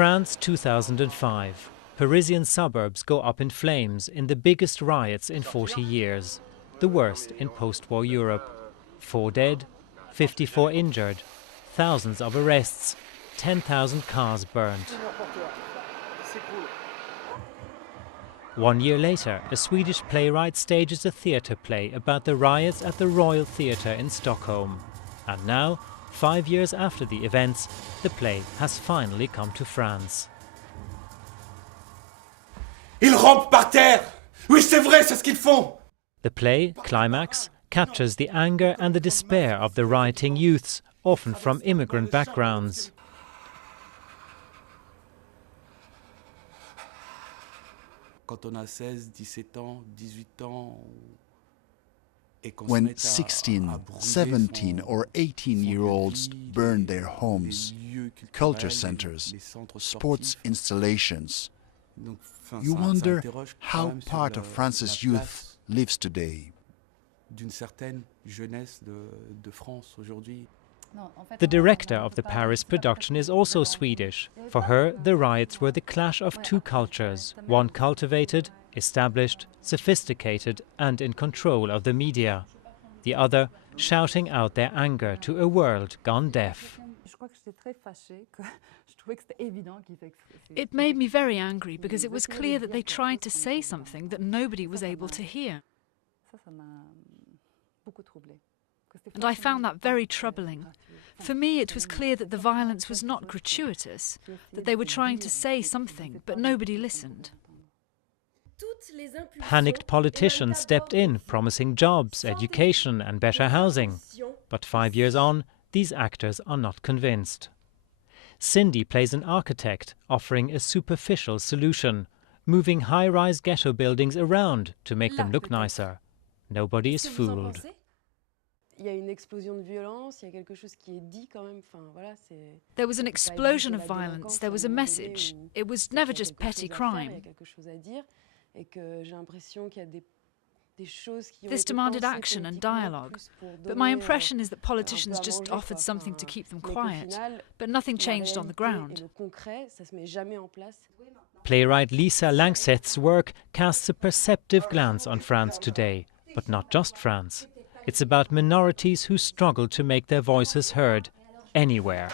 France 2005. Parisian suburbs go up in flames in the biggest riots in 40 years, the worst in post-war Europe. 4 dead, 54 injured, thousands of arrests, 10,000 cars burnt. 1 year later, a Swedish playwright stages a theatre play about the riots at the Royal Theatre in Stockholm. And now, 5 years after the events, the play has finally come to France. Ils rampent par terre! Oui, c'est vrai, c'est ce qu'ils font! The play, KLIMAX, captures the anger and the despair of the rioting youths, often from immigrant backgrounds. When 16, 17 or 18-year-olds burn their homes, culture centers, sports installations, you wonder how part of France's youth lives today. The director of the Paris production is also Swedish. For her, the riots were the clash of two cultures, one cultivated, established, sophisticated and in control of the media, the other shouting out their anger to a world gone deaf. It made me very angry because it was clear that they tried to say something that nobody was able to hear. And I found that very troubling. For me, it was clear that the violence was not gratuitous, that they were trying to say something, but nobody listened. Panicked politicians stepped in, promising jobs, education and better housing. But 5 years on, these actors are not convinced. Cindy plays an architect, offering a superficial solution, moving high-rise ghetto buildings around to make them look nicer. Nobody is fooled. There was an explosion of violence, there was a message. It was never just petty crime. This demanded action and dialogue, but my impression is that politicians just offered something to keep them quiet, but nothing changed on the ground. Playwright Lisa Langseth's work casts a perceptive glance on France today, but not just France. It's about minorities who struggle to make their voices heard anywhere.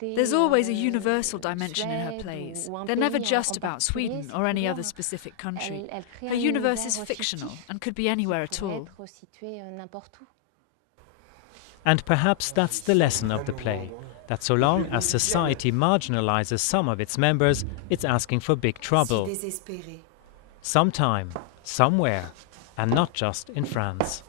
There's always a universal dimension in her plays. They're never just about Sweden or any other specific country. Her universe is fictional and could be anywhere at all. And perhaps that's the lesson of the play, that so long as society marginalizes some of its members, it's asking for big trouble. Sometime, somewhere, and not just in France.